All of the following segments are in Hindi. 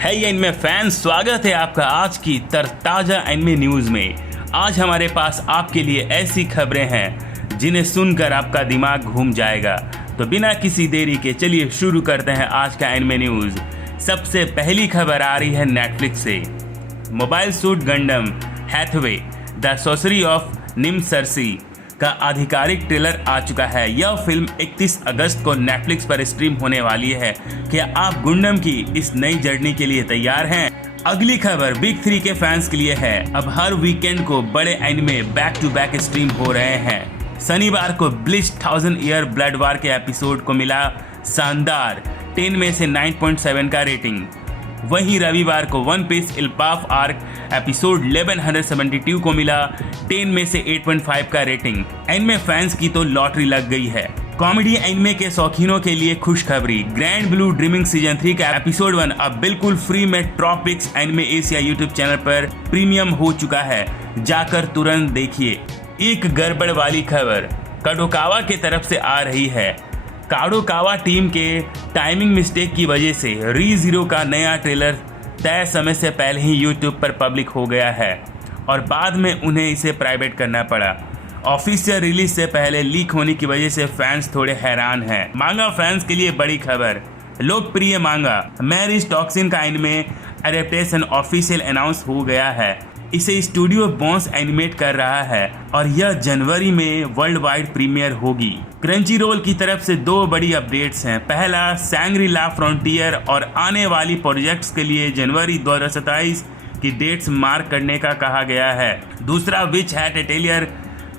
है ये एनिमे फैंस, स्वागत है आपका आज की तरताजा एनिमे न्यूज़ में। आज हमारे पास आपके लिए ऐसी खबरें हैं जिन्हें सुनकर आपका दिमाग घूम जाएगा। तो बिना किसी देरी के चलिए शुरू करते हैं आज का एनिमे न्यूज़। सबसे पहली खबर आ रही है नेटफ्लिक्स से। Mobile suit Gundam Hathaway the sorcery of Nymph Circe का आधिकारिक ट्रेलर आ चुका है। यह फिल्म 31 अगस्त को नेटफ्लिक्स पर स्ट्रीम होने वाली है। क्या आप गुंडम की इस नई जर्नी के लिए तैयार हैं? अगली खबर बिग 3 के फैंस के लिए है। अब हर वीकेंड को बड़े anime back to back stream हो रहे हैं। शनिवार को ब्लिच 1000 ईयर ब्लड वार के एपिसोड को मिला शानदार 10 में से 9.7 का रेटिंग। वहीं रविवार को one piece Elbaf arc episode 1172 को मिला 10 में से 8.5 का रेटिंग। एनिमे फैंस की तो लॉटरी लग गई है। कॉमेडी एनिमे के शौकीनों के लिए खुशखबरी, ग्रैंड ब्लू ड्रीमिंग सीजन 3 का एपिसोड 1 अब बिल्कुल फ्री में tropics anime Asia YouTube channel पर प्रीमियम हो चुका है। जाकर तुरंत देखिए। एक गड़बड़ वाली खबर काडोकावा की तरफ से आ रही है। काडोकावा टीम के टाइमिंग मिस्टेक की वजह से रीज़ीरो का नया ट्रेलर तय समय से पहले ही यूट्यूब पर पब्लिक हो गया है और बाद में उन्हें इसे प्राइवेट करना पड़ा। ऑफिशियल रिलीज से पहले लीक होने की वजह से फैंस थोड़े हैरान हैं। मांगा फैंस के लिए बड़ी खबर, लोकप्रिय मांगा मैरिज टॉक्सिन का एनिमे एडेप्टेशन ऑफिशियल अनाउंस हो गया है। इसे स्टूडियो बॉन्स एनिमेट कर रहा है और यह जनवरी में वर्ल्ड वाइड प्रीमियर होगी। क्रंचीरोल की तरफ से दो बड़ी अपडेट्स हैं। पहला, सैंग्री-ला फ्रंटियर और आने वाली प्रोजेक्ट्स के लिए जनवरी 2027 की डेट्स मार्क करने का कहा गया है। दूसरा, विच हैट एटेलियर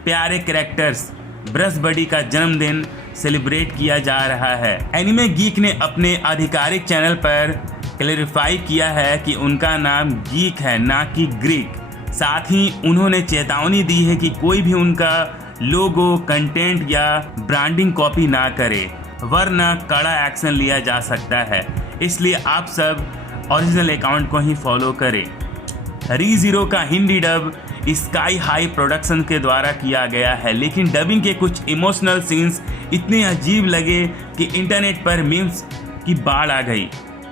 प्यारे कैरेक्टर्स ब्रश बडी का जन्मदिन सेलिब्रेट किया जा रहा है। एनिमे गीक ने अपने आधिकारिक चैनल पर क्लैरिफाई किया है कि उनका नाम गीक है, ना कि ग्रीक। साथ ही उन्होंने चेतावनी दी है कि कोई भी उनका लोगो, कंटेंट या ब्रांडिंग कॉपी ना करे, वरना कड़ा एक्शन लिया जा सकता है। इसलिए आप सब ओरिजिनल अकाउंट को ही फॉलो करें। रीज़ीरो का Hindi dub sky high production के द्वारा किया गया है, लेकिन डबिंग के कुछ इमोशनल सीन्स इतने अजीब लगे कि इंटरनेट पर मीम्स की बाढ़ आ गई।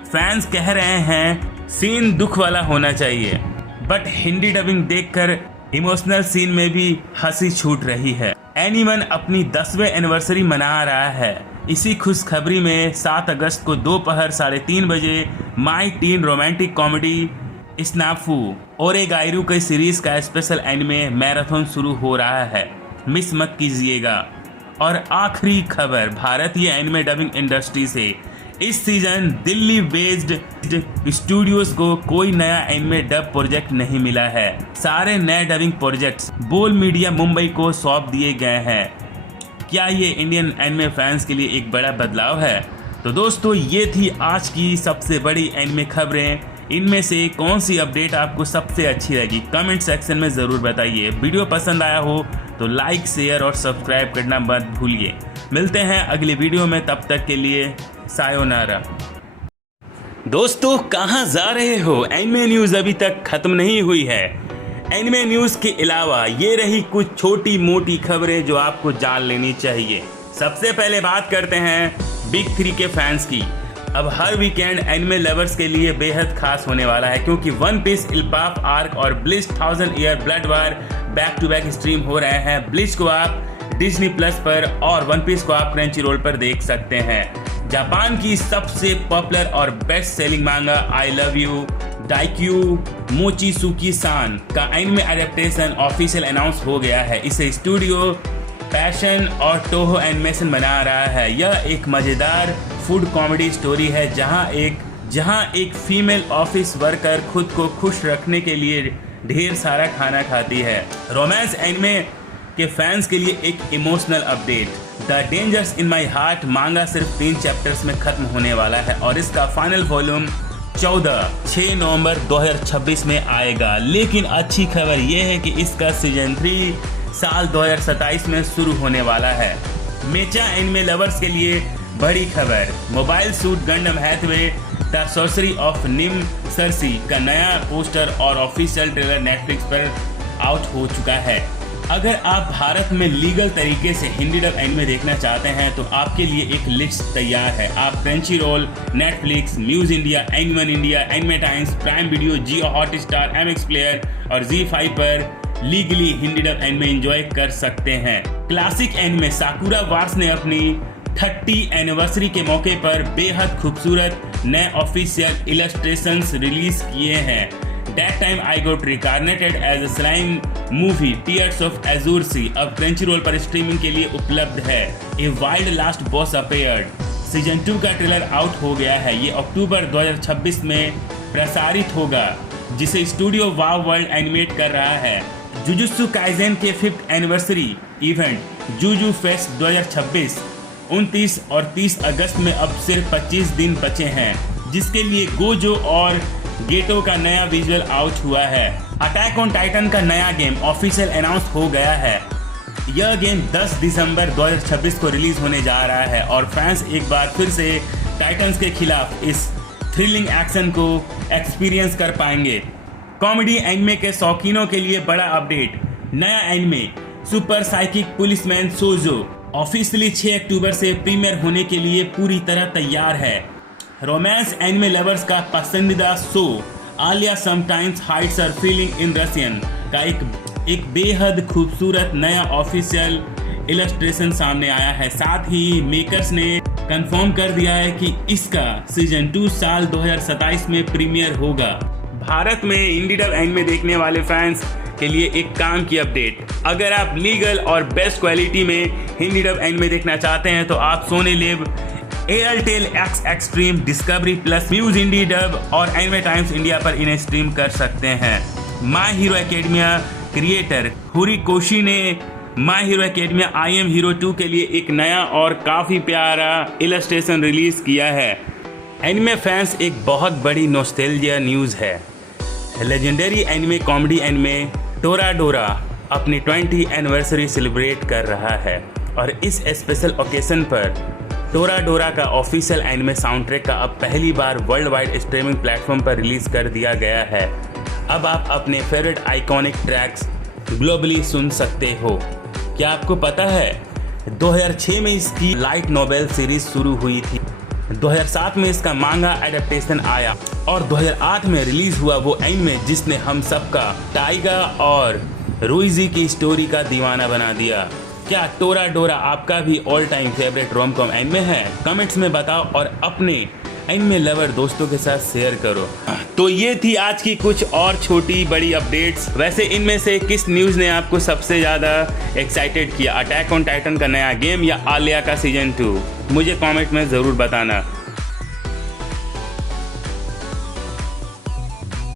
फैंस कह रहे हैं सीन दुख वाला होना चाहिए, बट हिंदी डबिंग देखकर इमोशनल सीन में भी हंसी छूट रही है। एनीवन अपनी 10वें एनिवर्सरी मना रहा है। इसी खुशखबरी में 7 अगस्त को दोपहर 3:30 बजे माई टीन रोमांटिक कॉमेडी स्नाफू ओरेगाइरू के सीरीज का स्पेशल एनिमे मैराथन शुरू हो रहा है, मिस मत कीजिएगा। और आखिरी खबर भारतीय एनिमे डबिंग इंडस्ट्री से। इस सीजन दिल्ली बेस्ड स्टूडियोज को कोई नया एनिमे डब प्रोजेक्ट नहीं मिला है। सारे नए डबिंग प्रोजेक्ट्स बोल मीडिया मुंबई को सौंप दिए गए हैं। क्या ये इंडियन एनिमे फैंस के लिए एक बड़ा बदलाव है? तो दोस्तों, ये थी आज की सबसे बड़ी एनिमे खबरें। इनमें से कौन सी अपडेट आपको सबसे अच्छी लगी कमेंट सेक्शन में ज़रूर बताइए। वीडियो पसंद आया हो तो लाइक, शेयर और सब्सक्राइब करना मत भूलिए। मिलते हैं अगली वीडियो में, तब तक के लिए सायोनारा। दोस्तों, कहाँ जा रहे हो? एनिमे न्यूज़ अभी तक खत्म नहीं हुई है। एनिमे न्यूज़ के अलावा ये रही कुछ छोटी मोटी खबरें जो आपको जान लेनी चाहिए। सबसे पहले बात करते हैं बिग 3 के फैंस की। अब हर वीकेंड एनिमे लवर्स के लिए बेहद खास होने वाला है, क्योंकि वन पीस इल्पाफ आर्क और Bleach 1000 year blood war back to back stream हो रहे हैं। ब्लिच को आप डिज्नी प्लस पर और वन पीस को आप क्रंचीरोल पर देख सकते हैं। जापान की सबसे पॉपुलर और बेस्ट सेलिंग मांगा आई लव यू डाइक्यू मोचिसुकी सान का एनिमे एडेप्टेशन ऑफिशियल अनाउंस हो गया है। इसे स्टूडियो पैशन और टोहो एनिमेशन बना रहा है। यह एक मज़ेदार फूड कॉमेडी स्टोरी है जहां एक फीमेल ऑफिस वर्कर खुद को खुश रखने के लिए ढेर सारा खाना खाती है। रोमांस एनिमे के फैंस के लिए एक emotional update, the dangers in my heart मांगा सिर्फ 3 चैप्टर्स में खत्म होने वाला है और इसका फाइनल वॉल्यूम 6 नवंबर 2026 में आएगा। लेकिन अच्छी खबर यह है कि इसका सीजन 3 साल 2027 में शुरू होने वाला है। मेचा एनिमे लवर्स के लिए बड़ी खबर, mobile suit Gundam Hathaway the sorcery of Nymph Circe का नया पोस्टर और ऑफिशियल ट्रेलर नेटफ्लिक्स पर आउट हो चुका है। अगर आप भारत में लीगल तरीके से हिंदी डब एनिमे देखना चाहते हैं तो आपके लिए एक लिस्ट तैयार है। आप Crunchyroll, Netflix, Muse India, Animal India, Anime Times, Prime Video, Jio Hotstar, MX player और ZEE5 पर legally Hindi dub anime enjoy कर सकते हैं। क्लासिक एनिमे साकुरा वार्स ने अपनी 30 एनिवर्सरी के मौके पर बेहद खूबसूरत नए ऑफिशियल इलस्ट्रेशंस रिलीज किए हैं। That time I got reincarnated as a slime movie Tears of Azure Sea अब Crunchyroll पर स्ट्रीमिंग के लिए उपलब्ध है। A Wild Last Boss Appeared season 2 का ट्रेलर आउट हो गया है। ये अक्टूबर 2026 में प्रसारित होगा, जिसे स्टूडियो वाव वर्ल्ड एनिमेट कर रहा है। जुजुत्सु काइसेन के 5th एनिवर्सरी इवेंट जुजु फेस्ट 2026 29 और 30 अगस्त में अब सिर्फ 25 दिन बचे हैं, जिसके लिए गोजो और गेटो का नया विजुअल आउट हुआ है। अटैक ऑन टाइटन का नया गेम ऑफिशियल अनाउंस हो गया है। यह गेम 10 दिसंबर 2026 को रिलीज होने जा रहा है और फैंस एक बार फिर से टाइटन्स के खिलाफ इस थ्रिलिंग एक्शन को एक्सपीरियंस कर पाएंगे। कॉमेडी एनिमे के शौकीनों के लिए बड़ा अपडेट, नया एनिमे सुपर साइकिक पुलिसमैन सोजो ऑफिशियली 6 अक्टूबर से प्रीमियर होने के लिए पूरी तरह तैयार है। रोमांस एनिमे लवर्स का पसंदीदा show Alya sometimes hides her feeling in Russian का एक बेहद खूबसूरत नया ऑफिशियल इलस्ट्रेशन सामने आया है। साथ ही मेकर्स ने कंफर्म कर दिया है कि इसका सीजन 2 साल 2027 में प्रीमियर होगा। भारत में हिंदी डब एनिमे देखने वाले फैंस के लिए एक काम की अपडेट, अगर आप लीगल और बेस्ट क्वालिटी में हिंदी डब एनिमे देखना चाहते हैं तो आप Sony Liv, Airtel X Xstream, Discovery plus, Muse Indie dub और एनिमे टाइम्स इंडिया पर इन्हें स्ट्रीम कर सकते हैं। My Hero Academia creator Horikoshi ने My Hero Academia I am hero 2 के लिए एक नया और काफ़ी प्यारा इलस्ट्रेशन रिलीज किया है। एनिमे फैंस एक बहुत बड़ी नॉस्टैल्जिया न्यूज़ है। लेजेंडरी एनिमे कॉमेडी एनिमे टोराडोरा अपनी 20 एनिवर्सरी सेलिब्रेट कर रहा है और इस स्पेशल ओकेशन पर टोराडोरा का ऑफिशियल एनिमे साउंड ट्रैक का अब पहली बार वर्ल्ड वाइड स्ट्रीमिंग प्लेटफॉर्म पर रिलीज कर दिया गया है। अब आप अपने फेवरेट आइकॉनिक ट्रैक्स ग्लोबली सुन सकते हो। क्या आपको पता है 2006 में इसकी लाइट नोवेल सीरीज शुरू हुई थी, 2007 में इसका मांगा एडेप्टेशन आया और 2008 में रिलीज हुआ वो एनिमे जिसने हम सबका टाइगा और रुइजी की स्टोरी का दीवाना बना दिया। क्या टोराडोरा आपका भी all time favourite rom com anime है? कमेंट्स में बताओ और अपने एनिमे लवर दोस्तों के साथ शेयर करो। तो ये थी आज की कुछ और छोटी बड़ी अपडेट्स। वैसे इनमें से किस न्यूज़ ने आपको सबसे ज़्यादा एक्साइटेड किया, अटैक ऑन टाइटन का नया गेम या आलिया का सीजन 2? मुझे कमेंट में ज़रूर बताना।